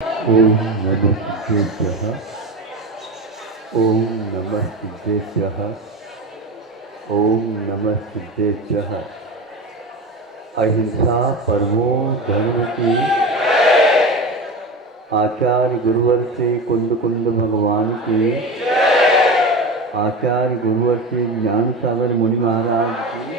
ओम नमः सिद्धेभ्यः। ओम नमः सिद्धेभ्यः। ओम नमः सिद्धेभ्यः। अहिंसा परमो धर्म की। आचार्य गुरुवर से कुंद कुंद भगवान की। आचार्य गुरुवर से ज्ञान सागर मुनि महाराज की।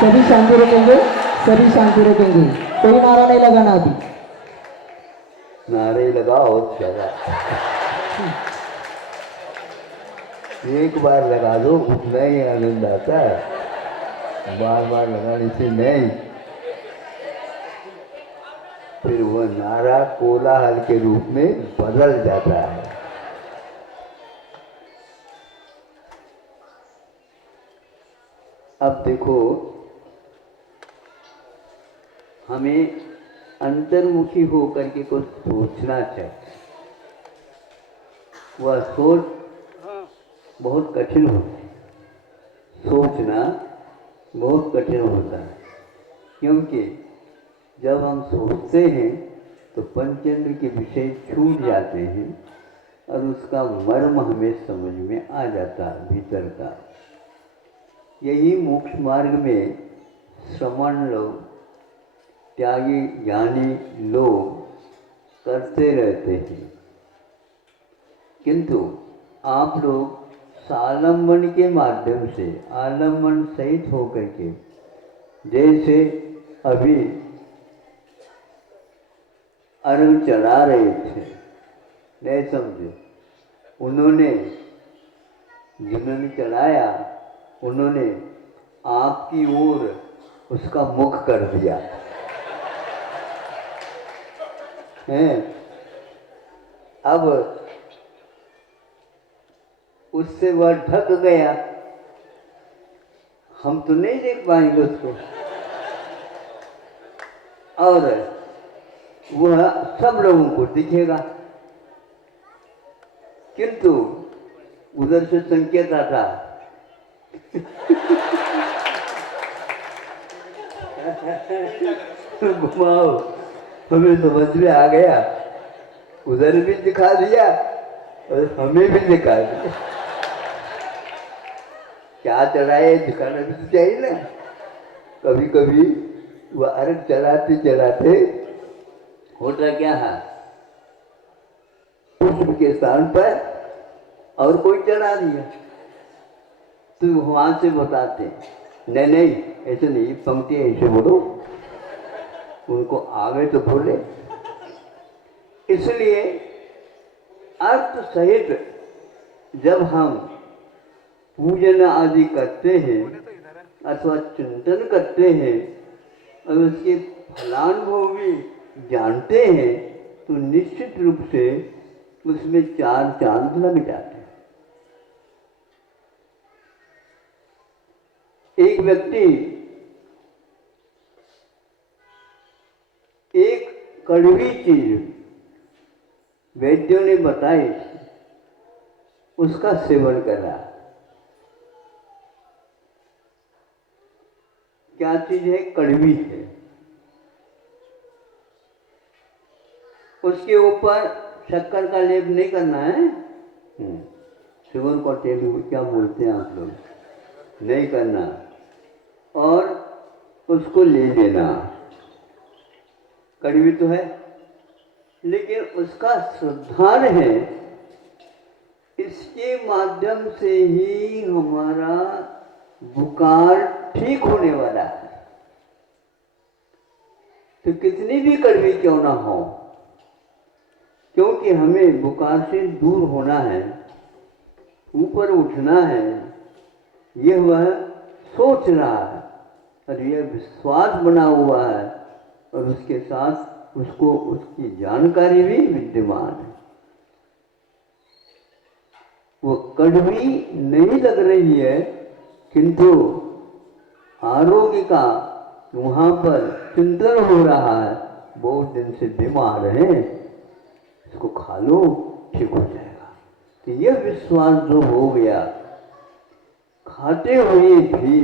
सभी शांति रखेंगे, सभी शांति रखेंगे। कोई नारा नहीं लगाना अभी। नारे लगाओ चला। एक बार लगा दो, उतना ही आनंद आता है, बार बार लगाने से नहीं। फिर वह नारा कोलाहल के रूप में बदल जाता है। अब देखो, हमें अंतर्मुखी होकर के कुछ सोचना चाहिए। वह सोच बहुत कठिन होती है, सोचना बहुत कठिन होता है, क्योंकि जब हम सोचते हैं तो पंचेंद्र के विषय छूट जाते हैं और उसका मर्म हमें समझ में आ जाता है भीतर का। यही मोक्ष मार्ग में श्रमण लोग, त्यागी ज्ञानी लोग करते रहते हैं, किंतु आप लोग सालंबन के माध्यम से आलम्बन सहित होकर के, जैसे अभी अर्घ चढ़ा रहे थे, नहीं समझे, उन्होंने जिन्होंने चढ़ाया उन्होंने आपकी ओर उसका मुख कर दिया है। अब उससे वह ढक गया, हम तो नहीं देख पाएंगे उसको, और वह सब लोगों को दिखेगा, किंतु उधर से संकेत आता घुमाओ, हमें समझ में आ गया, उधर भी दिखा दिया और हमें भी दिखा दिया। क्या चढ़ाए, दिखाना भी तो चाहिए ना। कभी कभी वह अर्घ चढ़ाते चढ़ाते होता क्या है, पुष्प के स्थान पर और कोई चढ़ा दिया, तो वहां से बताते नहीं नहीं ऐसे नहीं, पंक्ति ऐसे बोलो, उनको आगे तो बोले। इसलिए अर्थ सहित जब हम पूजन आदि करते हैं अथवा चिंतन करते हैं और उसके फलानुभव भी जानते हैं, तो निश्चित रूप से उसमें चार चांद लग जाते हैं। एक व्यक्ति एक कड़वी चीज वैद्यों ने बताई, उसका सेवन करा। क्या चीज है? कड़वी है। उसके ऊपर शक्कर का लेप नहीं करना है, शुगर का टेबल क्या बोलते हैं आप लोग, नहीं करना, और उसको ले लेना। कड़वी तो है, लेकिन उसका श्रद्धान है, इसके माध्यम से ही हमारा बुखार ठीक होने वाला है। तो कितनी भी कड़वी क्यों ना हो, क्योंकि हमें बुखार से दूर होना है, ऊपर उठना है, यह वह सोच रहा है और यह विश्वास बना हुआ है, और उसके साथ उसको उसकी जानकारी भी विद्यमान है। वो कड़वी नहीं लग रही है, किंतु आरोग्य का वहाँ पर चिंतन हो रहा है, बहुत दिन से बीमार हैं, इसको खा लो ठीक हो जाएगा। तो यह विश्वास जो हो गया, खाते हुए भी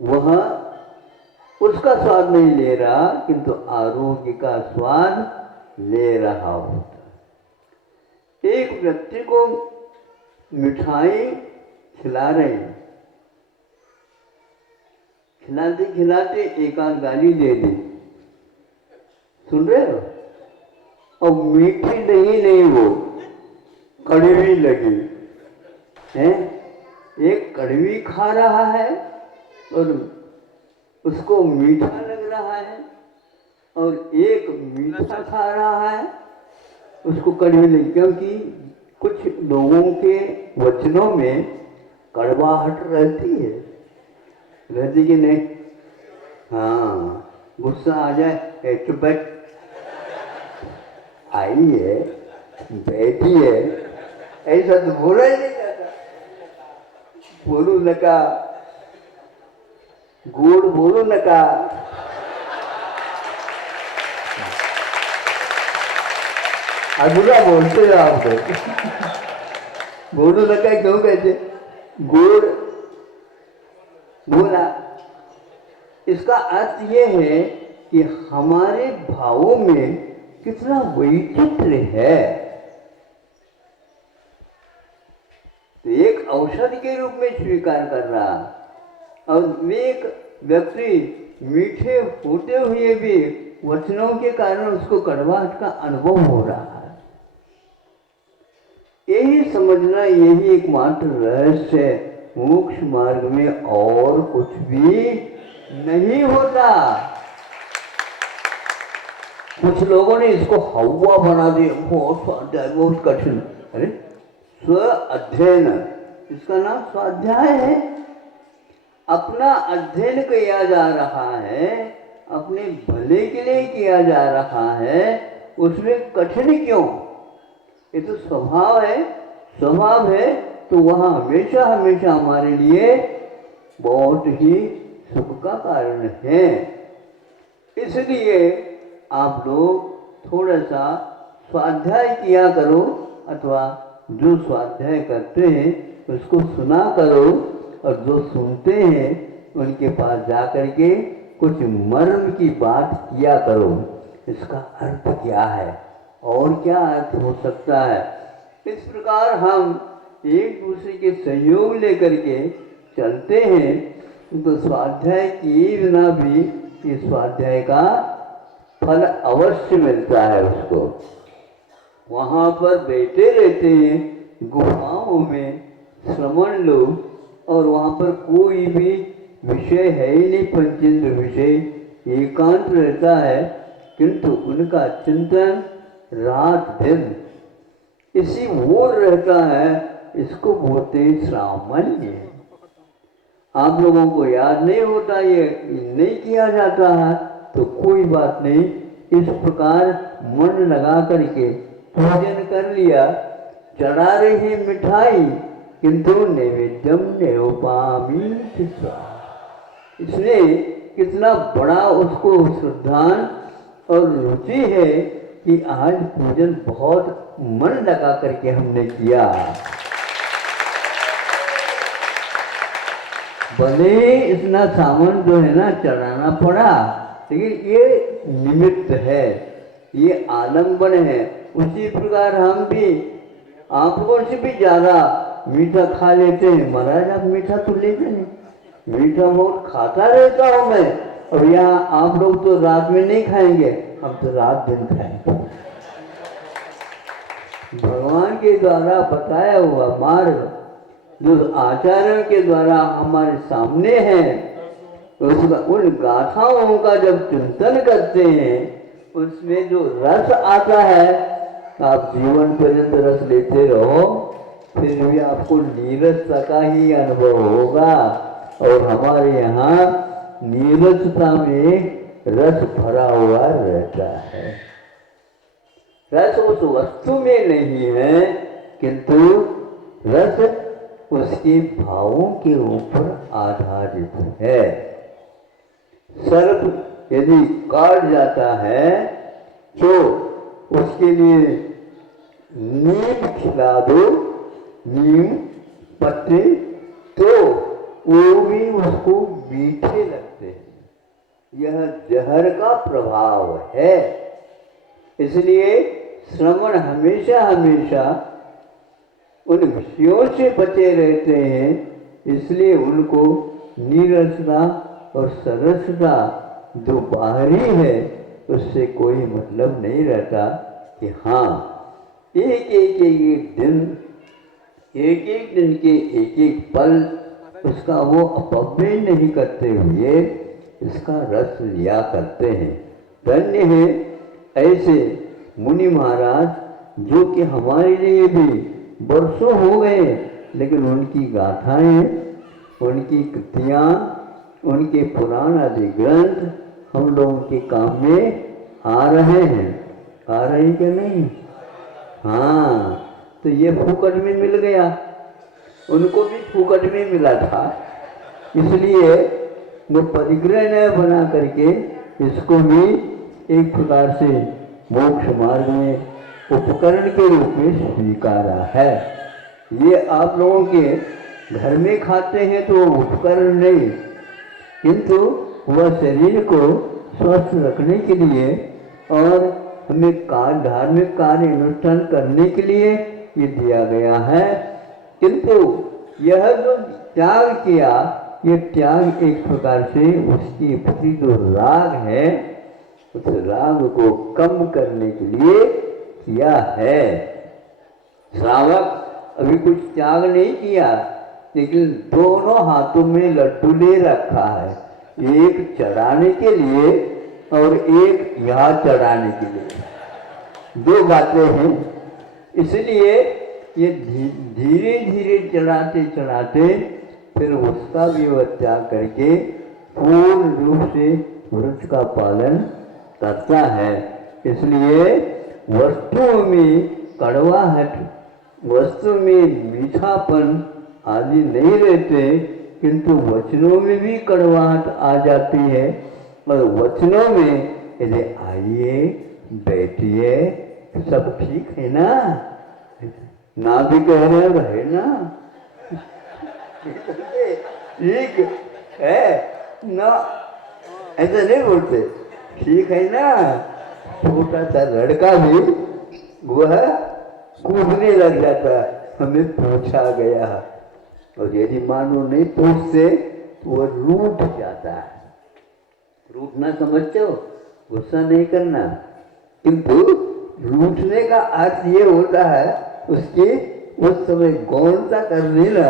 वह उसका स्वाद नहीं ले रहा, किंतु आरोग्य का स्वाद ले रहा होता। एक व्यक्ति को मिठाई खिला रहे, खिलाते खिलाते एक आध गाली दे दी, सुन रहे हो, और मीठी नहीं वो कड़वी लगी है। एक कड़वी खा रहा है और उसको मीठा लग रहा है, और एक मीठा खा रहा है उसको कड़वी लगी, क्योंकि कुछ लोगों के वचनों में कड़वाहट रहती है, रहती कि नहीं? हाँ, गुस्सा आ जाए, चुप बैठ, आई है, बैठी है, ऐसा तो बोला ही नहीं जाता। बोलू नका, गोड़ बोलू नका, अधूरा बोलते हो आप लोग। बोलू नका क्यों कहते? गोड़ बोला, इसका अर्थ ये है कि हमारे भावों में कितना वैचित्र्य है। तो एक औषधि के रूप में स्वीकार कर रहा, और एक व्यक्ति मीठे होते हुए भी वचनों के कारण उसको कड़वाहट का अनुभव हो रहा है। यही समझना, यही एकमात्र रहस्य है मोक्ष मार्ग में, और कुछ भी नहीं होता। कुछ लोगों ने इसको हवा बना दिया, बहुत स्वाध्याय, बहुत कठिन। अरे स्व अध्ययन, इसका नाम स्वाध्याय है। अपना अध्ययन किया जा रहा है, अपने भले के लिए किया जा रहा है, उसमें कठिन क्यों? ये तो स्वभाव है, स्वभाव है, तो वहाँ हमेशा हमेशा हमारे लिए बहुत ही सुख का कारण है। इसलिए आप लोग थोड़ा सा स्वाध्याय किया करो, अथवा जो स्वाध्याय करते हैं उसको सुना करो, और जो सुनते हैं उनके पास जा कर के कुछ मर्म की बात किया करो। इसका अर्थ क्या है और क्या अर्थ हो सकता है? इस प्रकार हम एक दूसरे के सहयोग लेकर के चलते हैं, तो स्वाध्याय किए बिना भी इस स्वाध्याय का फल अवश्य मिलता है उसको। वहाँ पर बैठे रहते हैं गुफाओं में श्रमण लोग, और वहाँ पर कोई भी विषय है ही नहीं, पंचेंद्र विषय, एकांत रहता है, किंतु उनका चिंतन रात दिन इसी ओर रहता है। इसको बोलते हैं सामान्य। आप लोगों को याद नहीं होता, ये नहीं किया जाता है, तो कोई बात नहीं, इस प्रकार मन लगा करके पूजन कर लिया। चढ़ा रही मिठाई, किंतु नैवेद्यम नैवपामी, इसलिए कितना बड़ा उसको श्रद्धा और रुचि है कि आज पूजन बहुत मन लगा करके हमने किया। भले इतना सामान जो है ना चढ़ाना पड़ा, लेकिन ये निमित्त है, ये आलम्बन है। उसी प्रकार हम भी आप लोगों से भी ज़्यादा मीठा खा लेते हैं। महाराज आप मीठा तो लेते नहीं, मीठा बहुत खाता रहता हूँ मैं, और यहाँ आप लोग तो रात में नहीं खाएंगे, हम तो रात दिन खाएंगे। भगवान के द्वारा बताया हुआ मार्ग जो आचार्यों के द्वारा हमारे सामने है, उसका उन गाथाओं का जब चिंतन करते हैं, उसमें जो रस आता है, आप जीवन पर्यंत रस लेते रहो, फिर भी आपको नीरसता का ही अनुभव होगा। और हमारे यहाँ नीरसता में रस भरा हुआ रहता है। रस उस वस्तु में नहीं है, किंतु रस उसके भावों के ऊपर आधारित है। है। सर्प यदि काट जाता है तो उसके लिए नीम खिला दो, नीम पत्ते, तो वो भी उसको मीठे लगते हैं। यह जहर का प्रभाव है। इसलिए श्रवण हमेशा हमेशा उन विषयों से बचे रहते हैं। इसलिए उनको नीरसता और सरसता जो बाहरी है उससे कोई मतलब नहीं रहता कि हाँ एक एक दिन के एक एक पल उसका वो अपव्यय नहीं करते हुए इसका रस लिया करते हैं। धन्य है ऐसे मुनि महाराज जो कि हमारे लिए भी वर्षों हो गए, लेकिन उनकी गाथाएं, उनकी कृतियाँ, उनके पुराण आदि ग्रंथ हम लोगों के काम में आ रहे हैं। आ रहे कि नहीं? हाँ, तो ये फूकट में मिल गया, उनको भी फूकट में मिला था। इसलिए वो परिग्रह न बना करके इसको भी एक प्रकार से मोक्ष मार्ग में उपकरण के रूप में स्वीकारा है। ये आप लोगों के घर में खाते हैं तो उपकरण नहीं, किंतु वह शरीर को स्वस्थ रखने के लिए और हमें धार्मिक कार्य अनुष्ठान करने के लिए ये दिया गया है। किंतु यह जो त्याग किया, ये त्याग एक प्रकार से उसके प्रति जो राग है उस राग को कम करने के लिए किया है। श्रावक अभी कुछ त्याग नहीं किया, लेकिन दोनों हाथों में लड्डू ले रखा है, एक चढ़ाने के लिए और एक यहाँ चढ़ाने के लिए। दो बातें हैं। इसलिए ये धीरे धीरे चढ़ाते चढ़ाते फिर उसका भी वह त्याग करके पूर्ण रूप से व्रत का पालन करता है। इसलिए वस्तुओं में कड़वाहट, वस्तु में मीठापन आदि नहीं रहते, किंतु वचनों में भी कड़वाहट आ जाती है। और वचनों में यदि आइए बैठिए सब ठीक है ना, ना भी कह रहे रहे ना, ठीक है ना, ऐसा नहीं बोलते, ठीक है ना। छोटा सा लड़का भी वह कूदने लग जाता, हमें पूछा गया, और यदि मानो नहीं पूछते तो वह रूठ जाता है। रूठना समझते हो, गुस्सा नहीं करना, किंतु रूठने का अर्थ ये होता है उसकी उस समय गौरता कर लेना,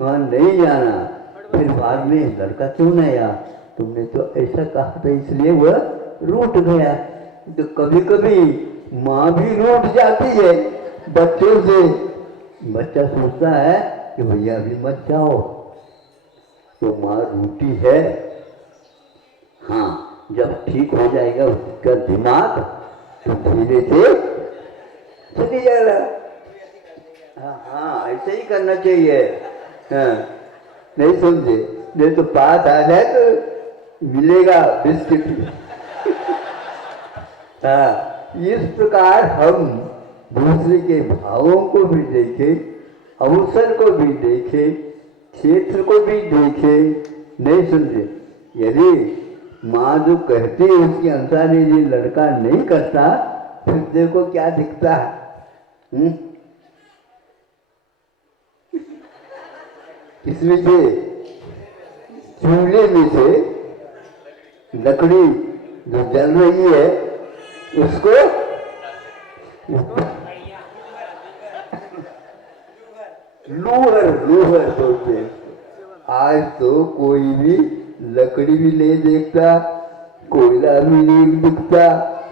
वहाँ नहीं जाना, फिर बाद में लड़का क्यों नहीं आया, तुमने तो ऐसा कहा था इसलिए वह रूठ गया। तो कभी कभी माँ भी रूठ जाती है बच्चों से। बच्चा सोचता है कि भैया अभी मत जाओ, तो माँ रूठी है। हाँ, जब ठीक हो जाएगा उसका दिमाग तो धीरे से चली जाएगा। हाँ, ऐसे ही करना चाहिए। हाँ, नहीं समझे, नहीं तो पास आ जाए तो मिलेगा बिस्किट। हाँ, इस प्रकार हम दूसरे के भावों को भी देखें, अवसर को भी देखें, क्षेत्र को भी देखें। नहीं समझे, यदि माँ जो कहती है उसके अनुसार यदि लड़का नहीं करता, फिर देखो क्या दिखता है। इसमें से चूल्हे में से लकड़ी जो जल रही है उसको लूहर बोलते हैं। आज तो कोई भी लकड़ी भी नहीं देखता, कोयला भी नहीं दिखता,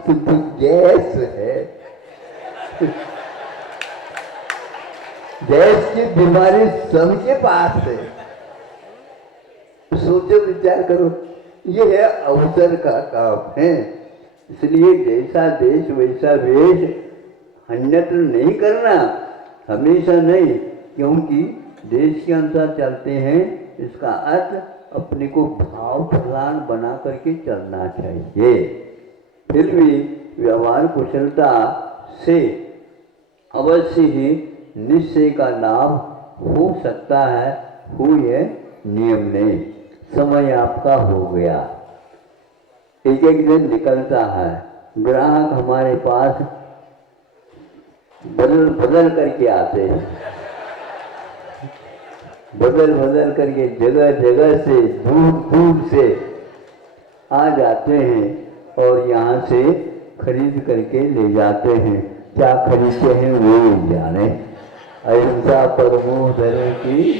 तो गैस है। गैस की बीमारी सबके पास है। सोचो, विचार करो, ये है अवसर का काम है। इसलिए जैसा देश वैसा वेश, अन्यत्र नहीं करना, हमेशा नहीं, क्योंकि देश के अनुसार चलते हैं। इसका अर्थ अपने को भाव प्रधान बना करके चलना चाहिए। फिर भी व्यवहार कुशलता से अवश्य ही निश्चय का लाभ हो सकता है, हो यह नियम नहीं। समय आपका हो गया, एक एक दिन निकलता है, ग्राहक हमारे पास बदल बदल करके आते हैं, बदल बदल करके जगह जगह से दूर दूर से आ जाते हैं और यहाँ से खरीद करके ले जाते हैं। क्या खरीदते हैं वो ही जाने। अहिंसा परमो धर्म की